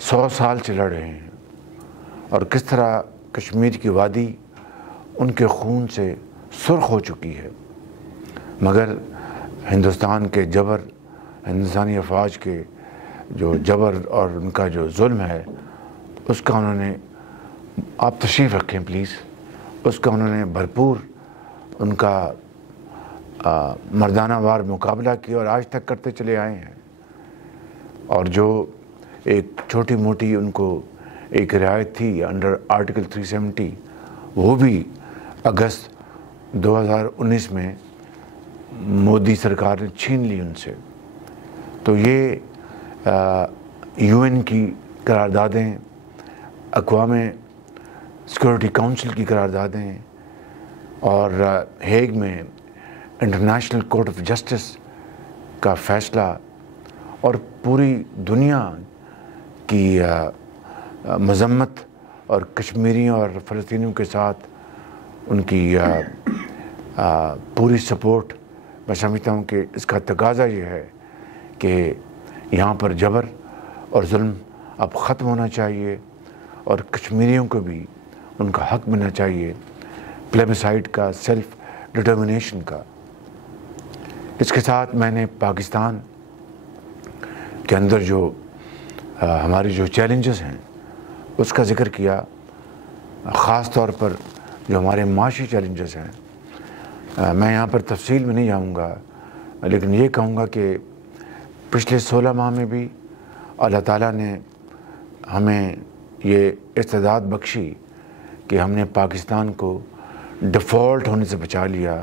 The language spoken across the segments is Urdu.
100 سال سے لڑ رہے ہیں، اور کس طرح کشمیر کی وادی ان کے خون سے سرخ ہو چکی ہے، مگر ہندوستان کے جبر، ہندوستانی افواج کے جو جبر اور ان کا جو ظلم ہے، اس کا انہوں نے، آپ تشریف رکھیں پلیز، اس کا انہوں نے بھرپور ان کا مردانہ وار مقابلہ کیا اور آج تک کرتے چلے آئے ہیں۔ اور جو ایک چھوٹی موٹی ان کو ایک رعایت تھی انڈر آرٹیکل 370، وہ بھی اگست 2019 میں مودی سرکار نے چھین لی ان سے۔ تو یہ UN کی قراردادیں، اقوام سیکورٹی کونسل کی قراردادیں، اور ہیگ میں انٹرنیشنل کورٹ آف جسٹس کا فیصلہ، اور پوری دنیا کی مذمت اور کشمیریوں اور فلسطینیوں کے ساتھ ان کی پوری سپورٹ، میں سمجھتا ہوں کہ اس کا تقاضا یہ ہے کہ یہاں پر جبر اور ظلم اب ختم ہونا چاہیے، اور کشمیریوں کو بھی ان کا حق ملنا چاہیے پلیبسائٹ کا، سیلف ڈٹرمنیشن کا۔ اس کے ساتھ میں نے پاکستان کے اندر جو ہماری جو چیلنجز ہیں اس کا ذکر کیا، خاص طور پر جو ہمارے معاشی چیلنجز ہیں۔ میں یہاں پر تفصیل میں نہیں جاؤں گا، لیکن یہ کہوں گا کہ پچھلے 16 ماہ میں بھی اللہ تعالیٰ نے ہمیں یہ استعداد بخشی کہ ہم نے پاکستان کو ڈیفالٹ ہونے سے بچا لیا،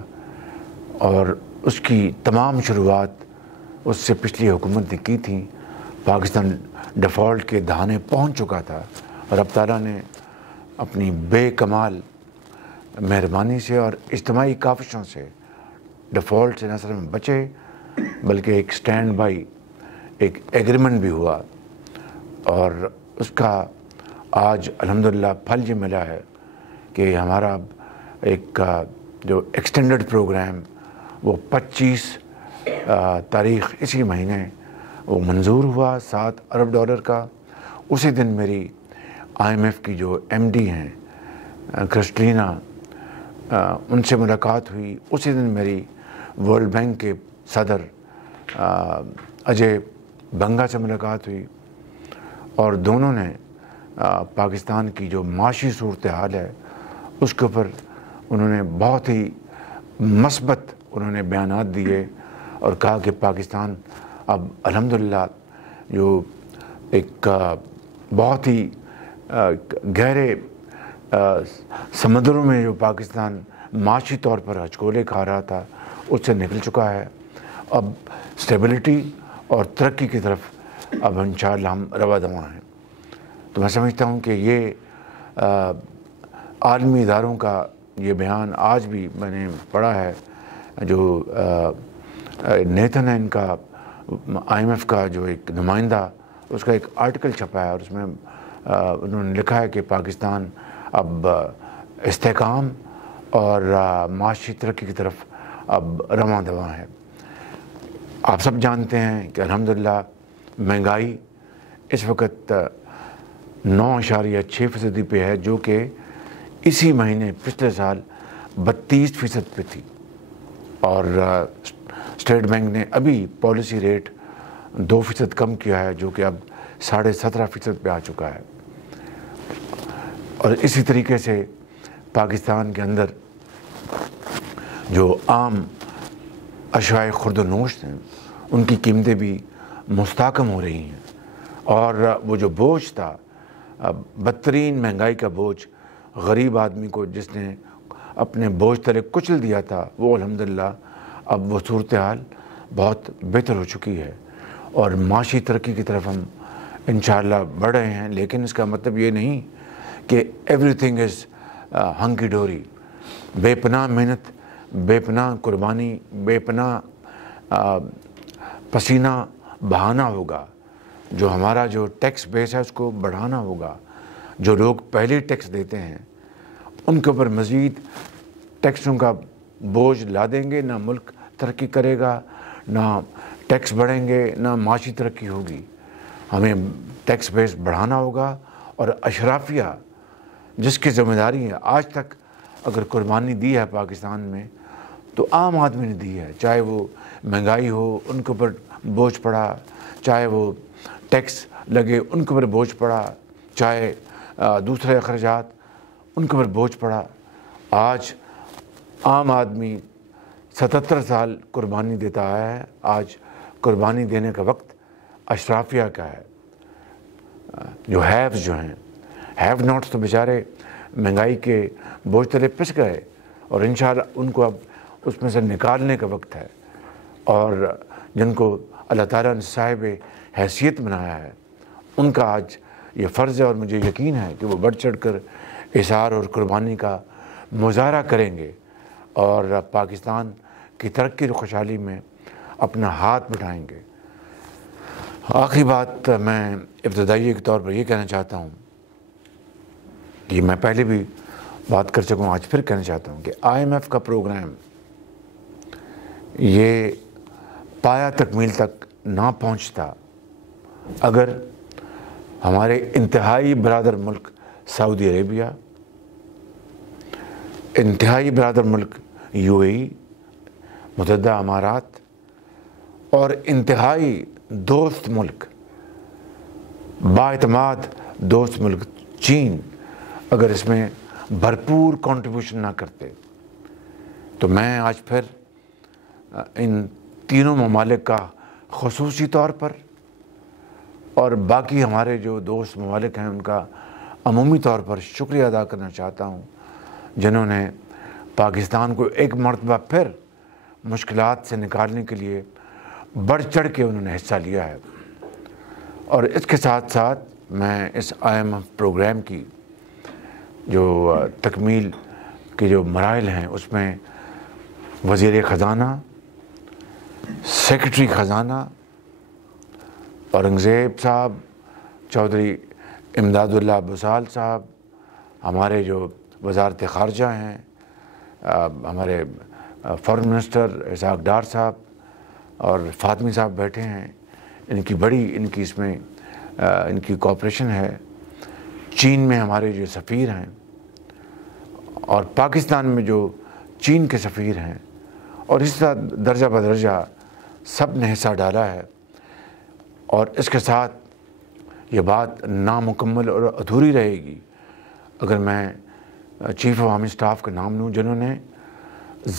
اور اس کی تمام شروعات اس سے پچھلی حکومت نے کی تھی۔ پاکستان ڈیفالٹ کے دہانے پہنچ چکا تھا، اور اب تعالیٰ نے اپنی بے کمال مہربانی سے اور اجتماعی کاوشوں سے ڈیفالٹ سے نہ صرف بچے، بلکہ ایک سٹینڈ بائی، ایک ایگریمنٹ بھی ہوا، اور اس کا آج الحمدللہ پھل یہ ملا ہے کہ ہمارا اب ایک جو ایکسٹینڈڈ پروگرام وہ 25 تاریخ اسی مہینے وہ منظور ہوا، $7 ارب کا۔ اسی دن میری IMF کی جو MD ہیں کرسٹلینا، ان سے ملاقات ہوئی۔ اسی دن میری ورلڈ بینک کے صدر اجے بنگا سے ملاقات ہوئی، اور دونوں نے پاکستان کی جو معاشی صورتحال ہے اس کے اوپر انہوں نے بہت ہی مثبت انہوں نے بیانات دیے، اور کہا کہ پاکستان اب الحمدللہ جو ایک بہت ہی گہرے سمندروں میں جو پاکستان معاشی طور پر ہچکولے کھا رہا تھا اس سے نکل چکا ہے، اب سٹیبلٹی اور ترقی کی طرف اب انشاءاللہ ہم رواں دواں ہیں۔ تو میں سمجھتا ہوں کہ یہ عالمی اداروں کا یہ بیان آج بھی میں نے پڑھا ہے، جو نیتن ہے ان کا IMF کا جو ایک نمائندہ، اس کا ایک آرٹیکل چھپا ہے، اور اس میں انہوں نے لکھا ہے کہ پاکستان اب استحکام اور معاشی ترقی کی طرف اب رواں دواں ہے۔ آپ سب جانتے ہیں کہ الحمدللہ مہنگائی اس وقت 9.6% پہ ہے، جو کہ اسی مہینے پچھلے سال 32% پہ تھی، اور اسٹیٹ بینک نے ابھی پالیسی ریٹ 2% کم کیا ہے، جو کہ اب 17.5% پہ آ چکا ہے۔ اور اسی طریقے سے پاکستان کے اندر جو عام اشیاء خورد و نوش ہیں ان کی قیمتیں بھی مستحکم ہو رہی ہیں، اور وہ جو بوجھ تھا، بدترین مہنگائی کا بوجھ غریب آدمی کو جس نے اپنے بوجھ تلے کچل دیا تھا، وہ الحمدللہ اب وہ صورتحال بہت بہتر ہو چکی ہے، اور معاشی ترقی کی طرف ہم انشاءاللہ بڑھ رہے ہیں۔ لیکن اس کا مطلب یہ نہیں کہ ایوری تھنگ از ہنکی ڈوری۔ بے پناہ محنت، بے پناہ قربانی، بے پناہ پسینہ بہانا ہوگا، جو ہمارا جو ٹیکس بیس ہے اس کو بڑھانا ہوگا۔ جو لوگ پہلے ٹیکس دیتے ہیں ان کے اوپر مزید ٹیکسوں کا بوجھ لا دیں گے، نہ ملک ترقی کرے گا، نہ ٹیکس بڑھیں گے، نہ معاشی ترقی ہوگی۔ ہمیں ٹیکس بیس بڑھانا ہوگا، اور اشرافیہ جس کی ذمہ داری ہے آج تک اگر قربانی دی ہے پاکستان میں تو عام آدمی نے دی ہے، چاہے وہ مہنگائی ہو ان کے اوپر بوجھ پڑا، چاہے وہ ٹیکس لگے ان کے اوپر بوجھ پڑا، چاہے دوسرے اخراجات ان کے اوپر بوجھ پڑا۔ آج عام آدمی 77 سال قربانی دیتا ہے، آج قربانی دینے کا وقت اشرافیہ کا ہے۔ جو ہیوز جو ہیں، ہیو ناٹس تو بیچارے مہنگائی کے بوجھ تلے پس گئے، اور انشاءاللہ ان کو اب اس میں سے نکالنے کا وقت ہے، اور جن کو اللہ تعالیٰ نے صاحب حیثیت بنایا ہے ان کا آج یہ فرض ہے، اور مجھے یقین ہے کہ وہ بڑھ چڑھ کر اظہار اور قربانی کا مظاہرہ کریں گے، اور پاکستان کی ترقی اور خوشحالی میں اپنا ہاتھ بٹھائیں گے۔ آخری بات میں ابتدائی کے طور پر یہ کہنا چاہتا ہوں کہ میں پہلے بھی بات کر چکا ہوں، آج پھر کہنا چاہتا ہوں کہ IMF کا پروگرام یہ پایا تکمیل تک نہ پہنچتا اگر ہمارے انتہائی برادر ملک سعودی عربیہ، انتہائی برادر ملک UAE، متحدہ امارات، اور انتہائی دوست ملک، بااعتماد دوست ملک چین اگر اس میں بھرپور کنٹریبیوشن نہ کرتے، تو میں آج پھر ان تینوں ممالک کا خصوصی طور پر اور باقی ہمارے جو دوست ممالک ہیں ان کا عمومی طور پر شکریہ ادا کرنا چاہتا ہوں، جنہوں نے پاکستان کو ایک مرتبہ پھر مشکلات سے نکالنے کے لیے بڑھ چڑھ کے انہوں نے حصہ لیا ہے۔ اور اس کے ساتھ ساتھ میں اس IMF پروگرام کی جو تکمیل کے جو مراحل ہیں اس میں وزیر خزانہ، سیکرٹری خزانہ اورنگزیب صاحب، چودھری امداد اللہ بسال صاحب، ہمارے جو وزارت خارجہ ہیں، ہمارے فارن منسٹر اسحاق ڈار صاحب اور فاطمی صاحب بیٹھے ہیں، ان کی اس میں ان کی کوآپریشن ہے۔ چین میں ہمارے جو سفیر ہیں، اور پاکستان میں جو چین کے سفیر ہیں، اور اس طرح درجہ بدرجہ سب نے حصہ ڈالا ہے۔ اور اس کے ساتھ یہ بات نامکمل اور ادھوری رہے گی اگر میں چیف آف آرمی اسٹاف کا نام لوں، جنہوں نے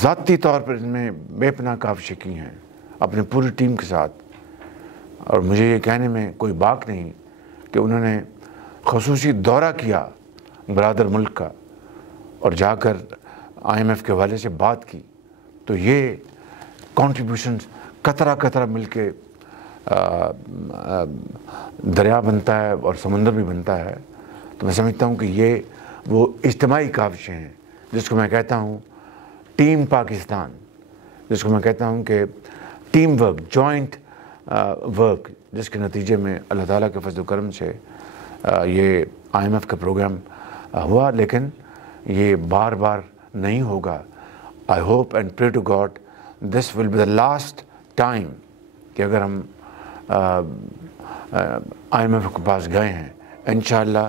ذاتی طور پر ان میں بے پناہ کاوشیں کی ہیں اپنی پوری ٹیم کے ساتھ، اور مجھے یہ کہنے میں کوئی باک نہیں کہ انہوں نے خصوصی دورہ کیا برادر ملک کا اور جا کر IMF کے حوالے سے بات کی، تو یہ کنٹریبیوشنز قطرہ قطرہ مل کے دریا بنتا ہے اور سمندر بھی بنتا ہے۔ تو میں سمجھتا ہوں کہ یہ وہ اجتماعی کاوشیں ہیں جس کو میں کہتا ہوں ٹیم پاکستان، جس کو میں کہتا ہوں کہ ٹیم ورک، جوائنٹ ورک، جس کے نتیجے میں اللہ تعالیٰ کے فضل و کرم سے یہ IMF کا پروگرام ہوا، لیکن یہ بار بار نہیں ہوگا۔ I hope and pray to God this will be the last time کہ اگر ہم IMF کے پاس گئے ہیں، انشاءاللہ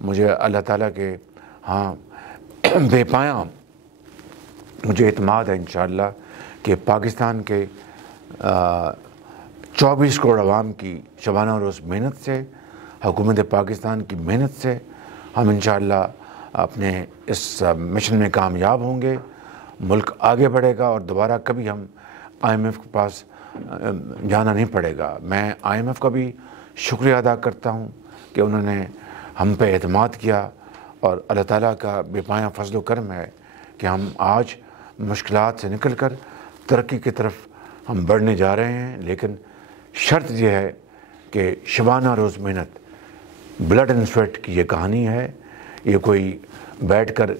مجھے اللہ تعالیٰ کے ہاں بے پایاں مجھے اعتماد ہے انشاءاللہ کہ پاکستان کے 24 کروڑ عوام کی شبانہ روز محنت سے، حکومت پاکستان کی محنت سے ہم انشاءاللہ اپنے اس مشن میں کامیاب ہوں گے، ملک آگے بڑھے گا، اور دوبارہ کبھی ہم IMF کے پاس جانا نہیں پڑے گا۔ میں IMF کا بھی شکریہ ادا کرتا ہوں کہ انہوں نے ہم پہ اعتماد کیا، اور اللہ تعالیٰ کا بے پایاں فضل و کرم ہے کہ ہم آج مشکلات سے نکل کر ترقی کی طرف ہم بڑھنے جا رہے ہیں، لیکن شرط یہ ہے کہ شبانہ روز محنت، بلڈ اینڈ سویٹ کی یہ کہانی ہے، یہ کوئی بیٹھ کر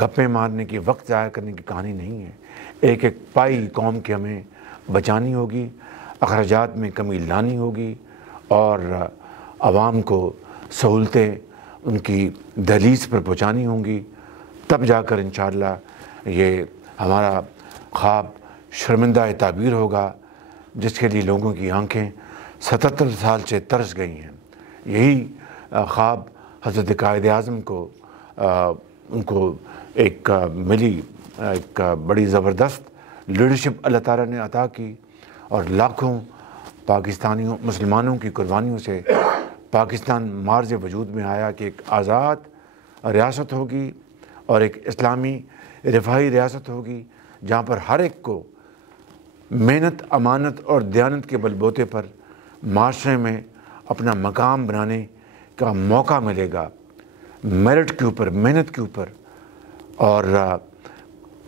گپیں مارنے کی، وقت ضائع کرنے کی کہانی نہیں ہے۔ ایک ایک پائی قوم کی ہمیں بچانی ہوگی، اخراجات میں کمی لانی ہوگی، اور عوام کو سہولتیں ان کی دہلیز پر پہنچانی ہوں گی، تب جا کر انشاءاللہ یہ ہمارا خواب شرمندہ تعبیر ہوگا، جس کے لیے لوگوں کی آنکھیں 77 سال سے ترس گئی ہیں. یہی خواب حضرت قائد اعظم کو ان کو ایک ملی، ایک بڑی زبردست لیڈرشپ اللہ تعالیٰ نے عطا کی، اور لاکھوں پاکستانیوں مسلمانوں کی قربانیوں سے پاکستان مارز وجود میں آیا کہ ایک آزاد ریاست ہوگی اور ایک اسلامی رفاہی ریاست ہوگی، جہاں پر ہر ایک کو محنت، امانت اور دیانت کے بلبوتے پر معاشرے میں اپنا مقام بنانے کا موقع ملے گا، میرٹ کے اوپر، محنت کے اوپر، اور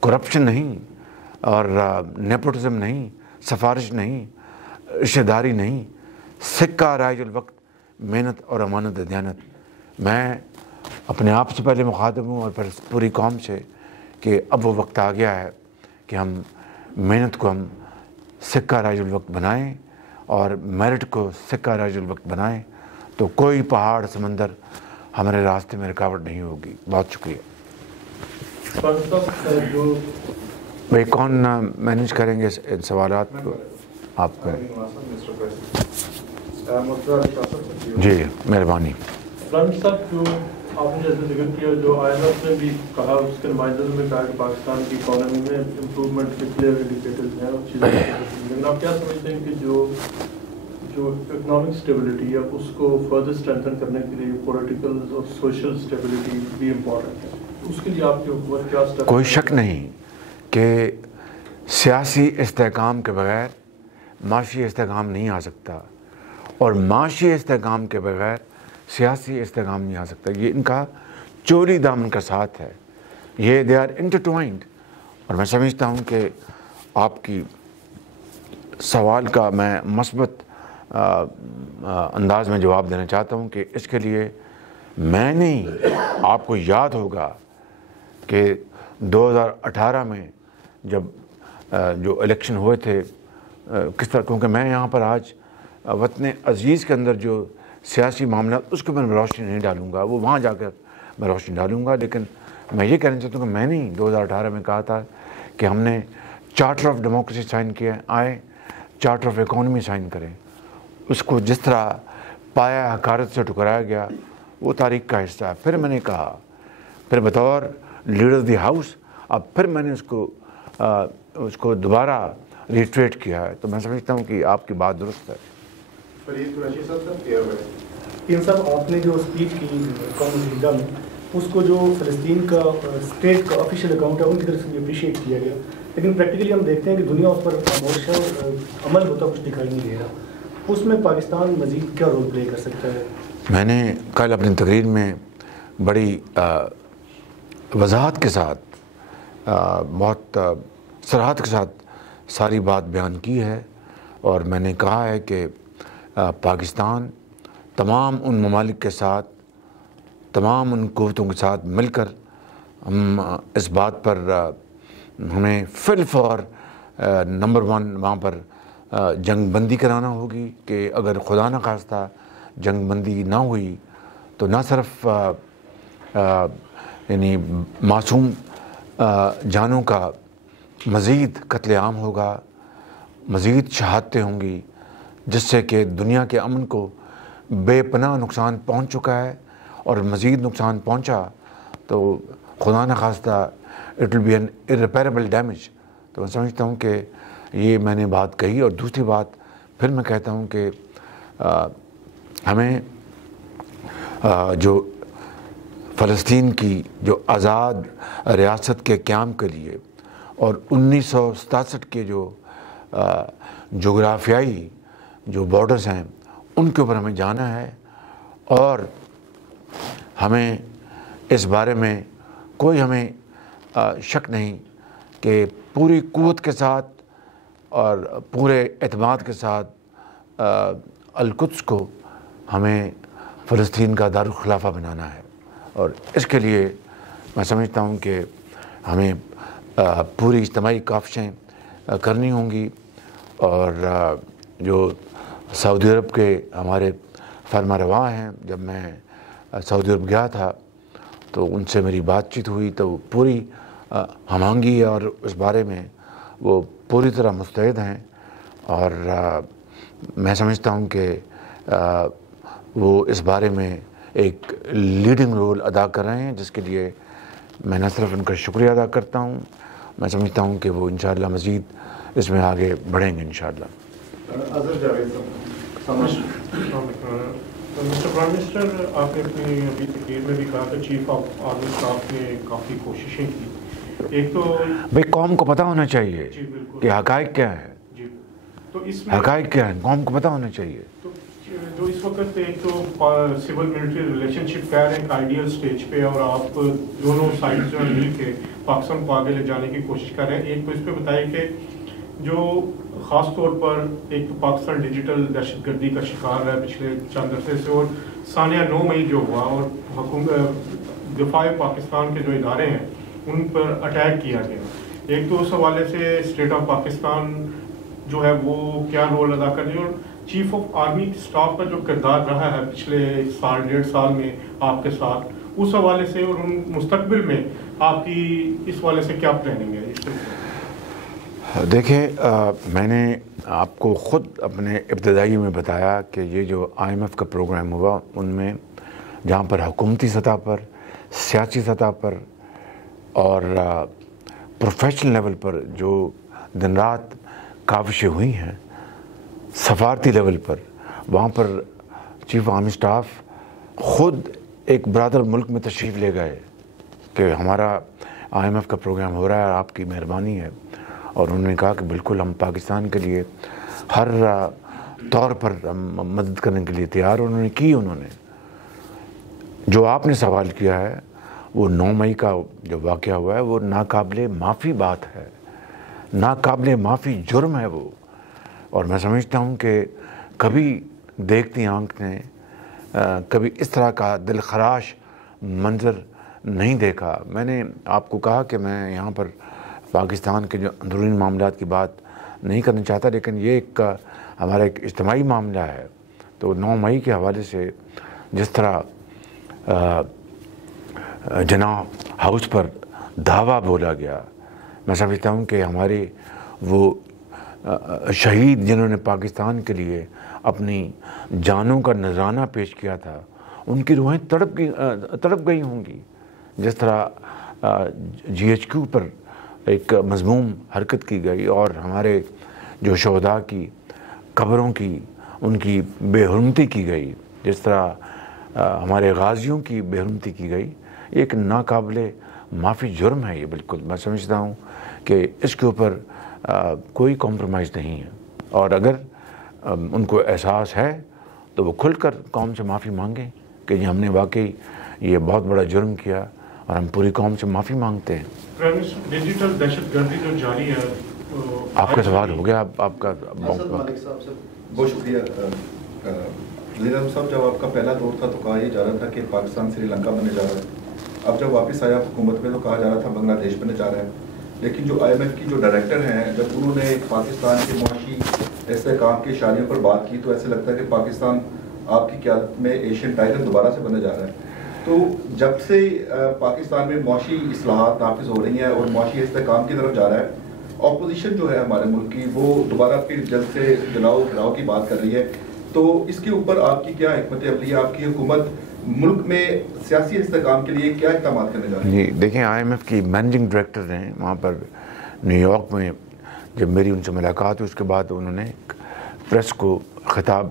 کرپشن نہیں، اور نیپوٹزم نہیں، سفارش نہیں، رشتہ داری نہیں، سکہ رائج الوقت محنت اور امانت دیانت. میں اپنے آپ سے پہلے مخاطب ہوں اور پھر پوری قوم سے کہ اب وہ وقت آ گیا ہے کہ ہم محنت کو ہم سکہ رائج الوقت بنائیں اور میرٹ کو سکہ رائج الوقت بنائیں، تو کوئی پہاڑ سمندر ہمارے راستے میں رکاوٹ نہیں ہوگی. بہت شکریہ. بھائی کون مینیج کریں گے ان سوالات کو؟ آپ کو. جی مہربانی. صاحب، جو آپ نے جیسے ذکر کیا، جو IMF نے بھی کہا، اس کے نمائندوں نے بھی کہا کہ پاکستان کی اکانومی میں امپروومنٹ کے کلیئر انڈیکیٹرز ہیں اور چیزیں، لیکن آپ کیا سمجھتے ہیں کہ جو اکنامک اسٹیبلٹی ہے اس کو فردر اسٹرینتھن کرنے کے لیے پولیٹیکل اور سوشل اسٹیبلٹی بھی امپورٹنٹ ہے، اس کے لیے آپ کی حکومت کیا اسٹیپ؟ کوئی شک نہیں کہ سیاسی استحکام کے بغیر معاشی استحکام نہیں آ سکتا، اور معاشی استحکام کے بغیر سیاسی استحکام نہیں آ سکتا. یہ ان کا چوری دامن کا ساتھ ہے، یہ دے آر انٹرٹوائنڈ. اور میں سمجھتا ہوں کہ آپ کی سوال کا میں مثبت انداز میں جواب دینا چاہتا ہوں کہ اس کے لیے میں نہیں، آپ کو یاد ہوگا کہ 2018 میں جب جو الیکشن ہوئے تھے کس طرح، کیونکہ میں یہاں پر آج وطن عزیز کے اندر جو سیاسی معاملات اس کے اوپر میں روشنی نہیں ڈالوں گا، وہ وہاں جا کر میں روشنی ڈالوں گا. لیکن میں یہ کہنا چاہتا ہوں کہ میں نے 2018 میں کہا تھا کہ ہم نے چارٹر آف ڈیموکریسی سائن کیا، آئے چارٹر آف اکانومی سائن کریں. اس کو جس طرح پایا حقارت سے ٹکرایا گیا وہ تاریخ کا حصہ ہے. پھر میں نے کہا، پھر بطور لیڈر دی ہاؤس اب پھر میں نے اس کو دوبارہ ریٹریٹ کیا ہے. تو میں سمجھتا ہوں کہ آپ کی بات درست ہے. صاحب، آپ نے جو اسپیچ کی قوم متحدہ میں، اس کو جو فلسطین کا اسٹیٹ کا آفیشیل اکاؤنٹ ہے ان کی طرف سے اپریشیٹ کیا گیا، لیکن پریکٹیکلی ہم دیکھتے ہیں کہ دنیا اس پر خاموش ہے اور عمل ہوتا کچھ دکھائی نہیں دے رہا. اس میں پاکستان مزید کیا رول پلے کر سکتا ہے؟ میں نے کل اپنی تقریر میں بڑی وضاحت کے ساتھ، بہت صراحت کے ساتھ ساری بات بیان کی ہے، اور میں نے کہا ہے کہ پاکستان تمام ان ممالک کے ساتھ، تمام ان قوتوں کے ساتھ مل کر ہم اس بات پر ہمیں فی الفور نمبر 1 وہاں پر جنگ بندی کرانا ہوگی کہ اگر خدا نہ خواستہ جنگ بندی نہ ہوئی تو نہ صرف یعنی معصوم جانوں کا مزید قتل عام ہوگا، مزید شہادتیں ہوں گی، جس سے کہ دنیا کے امن کو بے پناہ نقصان پہنچ چکا ہے، اور مزید نقصان پہنچا تو خدا نہ خواستہ it will be an irreparable damage. تو میں سمجھتا ہوں کہ یہ میں نے بات کہی. اور دوسری بات پھر میں کہتا ہوں کہ ہمیں جو فلسطین کی جو آزاد ریاست کے قیام کے لیے اور 1967 کے جو جغرافیائی جو بارڈرز ہیں ان کے اوپر ہمیں جانا ہے، اور ہمیں اس بارے میں کوئی ہمیں شک نہیں کہ پوری قوت کے ساتھ اور پورے اعتماد کے ساتھ القدس کو ہمیں فلسطین کا دارالخلافہ بنانا ہے. اور اس کے لیے میں سمجھتا ہوں کہ ہمیں پوری اجتماعی کاوشیں کرنی ہوں گی. اور جو سعودی عرب کے ہمارے فرما رواں ہیں، جب میں سعودی عرب گیا تھا تو ان سے میری بات چیت ہوئی تو پوری ہم آہنگی اور اس بارے میں وہ پوری طرح مستعد ہیں. اور میں سمجھتا ہوں کہ وہ اس بارے میں ایک لیڈنگ رول ادا کر رہے ہیں، جس کے لیے میں نہ صرف ان کا شکریہ ادا کرتا ہوں، میں سمجھتا ہوں کہ وہ انشاءاللہ مزید اس میں آگے بڑھیں گے انشاءاللہ۔ مسٹر پرائم منسٹر، آپ نے اپنی ابھی تقریر میں بھی کہا کہ چیف آف آرمی اسٹاف نے کافی کوششیں کی، ایک تو بھائی قوم کو پتہ ہونا چاہیے کہ حقائق کیا ہے، تو اس میں حقائق کیا ہے، قوم کو پتہ ہونا چاہیے۔ جو اس وقت ایک تو سول ملٹری ریلیشن شپ کہہ رہے ہیں کہ آئیڈیل سٹیج پہ، اور آپ دونوں سائڈ جو ہیں مل کے پاکستان کو آگے لے جانے کی کوشش کر رہے ہیں، ایک تو اس پہ بتائیں کہ جو خاص طور پر ایک تو پاکستان ڈیجیٹل دہشت گردی کا شکار ہے پچھلے چند عرصے سے، اور ثانیہ 9 مئی جو ہوا اور حکومت دفاع پاکستان کے جو ادارے ہیں ان پر اٹیک کیا گیا، ایک تو اس حوالے سے اسٹیٹ آف پاکستان جو ہے وہ کیا رول ادا کر رہی ہے، اور چیف آف آرمی اسٹاف کا جو کردار رہا ہے پچھلے سال 1.5 سال میں آپ کے ساتھ، اس حوالے سے اور ان مستقبل میں آپ کی اس حوالے سے کیا پلاننگ ہے؟ دیکھیں، میں نے آپ کو خود اپنے ابتدائی میں بتایا کہ یہ جو IMF کا پروگرام ہوا، ان میں جہاں پر حکومتی سطح پر، سیاسی سطح پر اور پروفیشنل لیول پر جو دن رات کاوشیں ہوئی ہیں، سفارتی لیول پر، وہاں پر چیف آرمی اسٹاف خود ایک برادر ملک میں تشریف لے گئے کہ ہمارا IMF کا پروگرام ہو رہا ہے، آپ کی مہربانی ہے، اور انہوں نے کہا کہ بالکل ہم پاکستان کے لیے ہر طور پر مدد کرنے کے لیے تیار، انہوں نے کی۔ انہوں نے جو آپ نے سوال کیا ہے، وہ 9 مئی کا جو واقعہ ہوا ہے، وہ ناقابل معافی بات ہے، ناقابل معافی جرم ہے وہ، اور میں سمجھتا ہوں کہ کبھی دیکھتی آنکھ نے کبھی اس طرح کا دل خراش منظر نہیں دیکھا۔ میں نے آپ کو کہا کہ میں یہاں پر پاکستان کے جو اندرونی معاملات کی بات نہیں کرنا چاہتا، لیکن یہ ایک ہمارا ایک اجتماعی معاملہ ہے، تو 9 مئی کے حوالے سے جس طرح جناب ہاؤس پر دعویٰ بولا گیا، میں سمجھتا ہوں کہ ہمارے وہ شہید جنہوں نے پاکستان کے لیے اپنی جانوں کا نذرانہ پیش کیا تھا، ان کی روحیں تڑپ گئی ہوں گی، جس طرح GHQ پر ایک مذموم حرکت کی گئی اور ہمارے جو شہداء کی قبروں کی ان کی بے حرمتی کی گئی، جس طرح ہمارے غازیوں کی بے حرمتی کی گئی، ایک ناقابل معافی جرم ہے یہ۔ بالکل میں سمجھتا ہوں کہ اس کے اوپر کوئی کمپرومائز نہیں ہے، اور اگر ان کو احساس ہے تو وہ کھل کر قوم سے معافی مانگیں کہ ہم نے واقعی یہ بہت بڑا جرم کیا، اور ہم پوری قوم سے معافی مانگتے ہیں۔ ڈیجیٹل دہشت گردی جو جاری ہے، آپ کا سوال ہو گیا؟ آپ کا بہت شکریہ وزیر اعظم صاحب۔ جب آپ کا پہلا دور تھا تو کہا یہ جا رہا تھا کہ پاکستان سری لنکا بننے جا رہا ہے، اب جب واپس آیا حکومت میں تو کہا جا رہا تھا بنگلہ دیش بننے جا رہا ہے، لیکن جو IMF کی جو ڈائریکٹر ہیں، جب انہوں نے پاکستان کے معاشی استحکام کی اشاریوں پر بات کی تو ایسے لگتا ہے کہ پاکستان آپ کی قیادت میں ایشین ٹائگر دوبارہ سے بننے جا رہا ہے۔ تو جب سے پاکستان میں معاشی اصلاحات نافذ ہو رہی ہیں اور معاشی استحکام کی طرف جا رہا ہے، اپوزیشن جو ہے ہمارے ملک کی وہ دوبارہ پھر جلد سے جلاؤ گھراؤ کی بات کر رہی ہے، تو اس کے اوپر آپ کی کیا حکمت عملی ہے؟ آپ کی حکومت ملک میں سیاسی استحکام کے لیے کیا اقدامات کرنے جا رہی ہے؟ جی دیکھیں، IMF کی مینیجنگ ڈائریکٹر ہیں وہاں پر نیو یارک میں، جب میری ان سے ملاقات ہوئی اس کے بعد انہوں نے پریس کو خطاب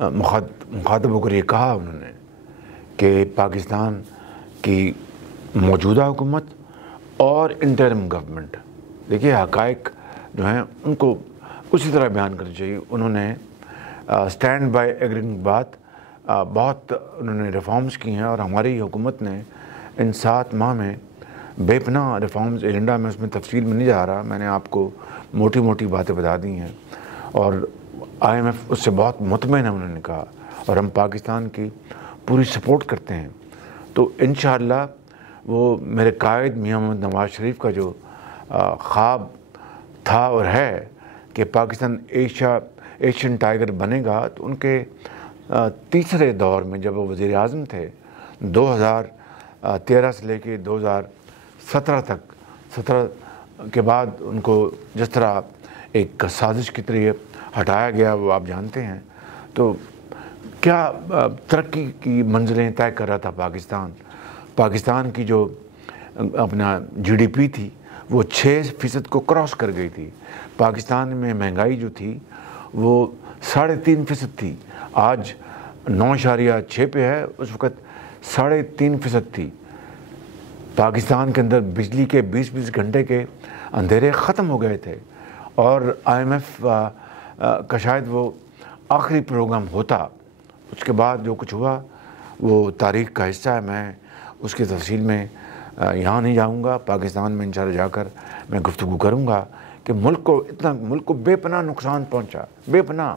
مخاطب ہو کر یہ کہا انہوں نے کہ پاکستان کی موجودہ حکومت اور انٹرم گورنمنٹ، دیکھیے حقائق جو ہیں ان کو اسی طرح بیان کرنا چاہیے۔ انہوں نے اسٹینڈ بائی ایگرنگ بات بہت انہوں نے ریفارمز کی ہیں، اور ہماری حکومت نے ان 7 ماہ میں بے پناہ ریفارمز ایجنڈا میں، اس میں تفصیل میں نہیں جا رہا، میں نے آپ کو موٹی موٹی باتیں بتا دی ہیں، اور IMF اس سے بہت مطمئن ہے انہوں نے کہا، اور ہم پاکستان کی پوری سپورٹ کرتے ہیں۔ تو انشاءاللہ وہ میرے قائد میاں محمد نواز شریف کا جو خواب تھا اور ہے کہ پاکستان ایشین ٹائگر بنے گا، تو ان کے تیسرے دور میں جب وہ وزیر اعظم تھے 2013 سے لے کے 2017 تک، 17 کے بعد ان کو جس طرح ایک سازش کی طرح ہٹایا گیا وہ آپ جانتے ہیں. تو کیا ترقی کی منزلیں طے کر رہا تھا پاکستان کی جو اپنا GDP تھی وہ 6% کو کراس کر گئی تھی. پاکستان میں مہنگائی جو تھی وہ 3.5% تھی, آج 9.6 پہ ہے, اس وقت 3.5% تھی. پاکستان کے اندر بجلی کے 20 گھنٹے کے اندھیرے ختم ہو گئے تھے, اور IMF کا شاید وہ آخری پروگرام ہوتا. اس کے بعد جو کچھ ہوا وہ تاریخ کا حصہ ہے, میں اس کی تفصیل میں یہاں نہیں جاؤں گا. پاکستان میں انشاءاللہ جا کر میں گفتگو کروں گا کہ ملک کو بے پناہ نقصان پہنچا, بے پناہ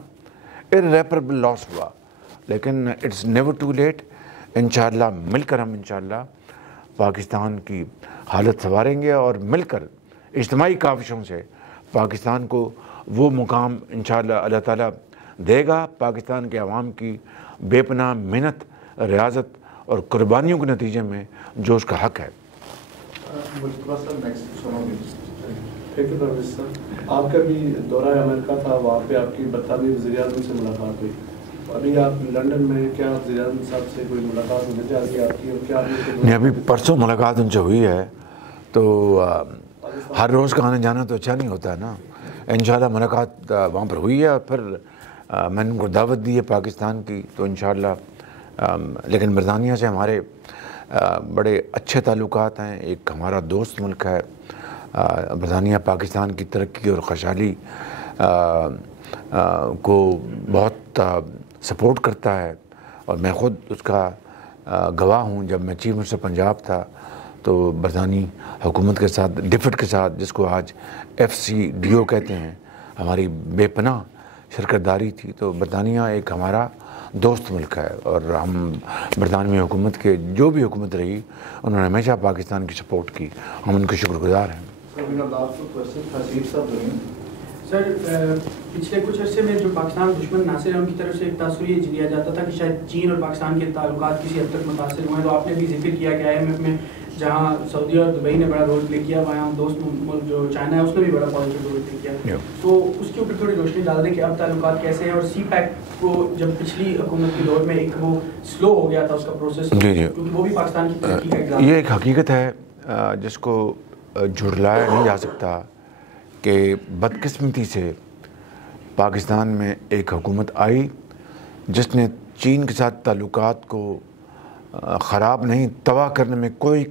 irreparable لاس ہوا, لیکن اٹس نیور ٹو لیٹ. انشاءاللہ مل کر ہم انشاءاللہ پاکستان کی حالت سنواریں گے, اور مل کر اجتماعی کاوشوں سے پاکستان کو وہ مقام انشاءاللہ اللہ تعالیٰ دے گا. پاکستان کے عوام کی بے پناہ محنت, ریاضت اور قربانیوں کے نتیجے میں جو اس کا حق ہے. آپ کا بھی دورہ امریکہ تھا, وہاں پہ آپ کی برطانوی وزیر اعظم سے ملاقات ہوئی. ابھی آپ لنڈن میں, کیا وزیر اعظم صاحب سے کوئی ملاقات ہونے جا رہی ہے آپ کی, اور کیا نہیں ابھی پرسوں ملاقات ان سے ہوئی ہے, تو ہر روز کا آنا جانا تو اچھا نہیں ہوتا ہے نا. انشاءاللہ ملاقات وہاں پر ہوئی ہے, اور پھر میں نے ان کو دعوت دی ہے پاکستان کی, تو انشاءاللہ. لیکن برطانیہ سے ہمارے بڑے اچھے تعلقات ہیں. ایک ہمارا دوست ملک ہے برطانیہ, پاکستان کی ترقی اور خوشحالی کو بہت سپورٹ کرتا ہے, اور میں خود اس کا گواہ ہوں. جب میں چیف منسٹر پنجاب تھا تو برطانوی حکومت کے ساتھ, ڈفٹ کے ساتھ, جس کو آج FCDO کہتے ہیں, ہماری بے پناہ شرکت داری تھی. تو برطانیہ ایک ہمارا دوست ملک ہے, اور ہم برطانوی حکومت کے جو بھی حکومت رہی انہوں نے ہمیشہ پاکستان کی سپورٹ کی, ہم ان کے شکر گزار ہیں. سر پچھلے کچھ عرصے میں جو پاکستان دشمن ناصر احمد کی طرف سے ایک تاثر یہ دیا جاتا تھا کہ شاید چین اور پاکستان کے تعلقات کسی حد تک متاثر ہوئے ہیں. تو آپ نے بھی ذکر کیا کہ IMF میں جہاں سعودی اور دبئی نے بڑا رول پلے کیا, وہاں دوست ملک جو چائنا ہے اس نے بھی بڑا پازیٹیو رول پلے کیا. تو اس کے اوپر تھوڑی روشنی ڈال دیں کہ اب تعلقات کیسے ہیں, اور CPEC کو جب پچھلی حکومت کے دور میں ایک وہ سلو ہو گیا تھا اس کا پروسیس, کیونکہ وہ بھی پاکستان کی ترقی کا ایگزامپل. یہ ایک حقیقت ہے جس کو جھٹلایا نہیں جا سکتا کہ بدقسمتی سے پاکستان میں ایک حکومت آئی جس نے چین کے ساتھ تعلقات کو خراب نہیں, تباہ کرنے میں کوئی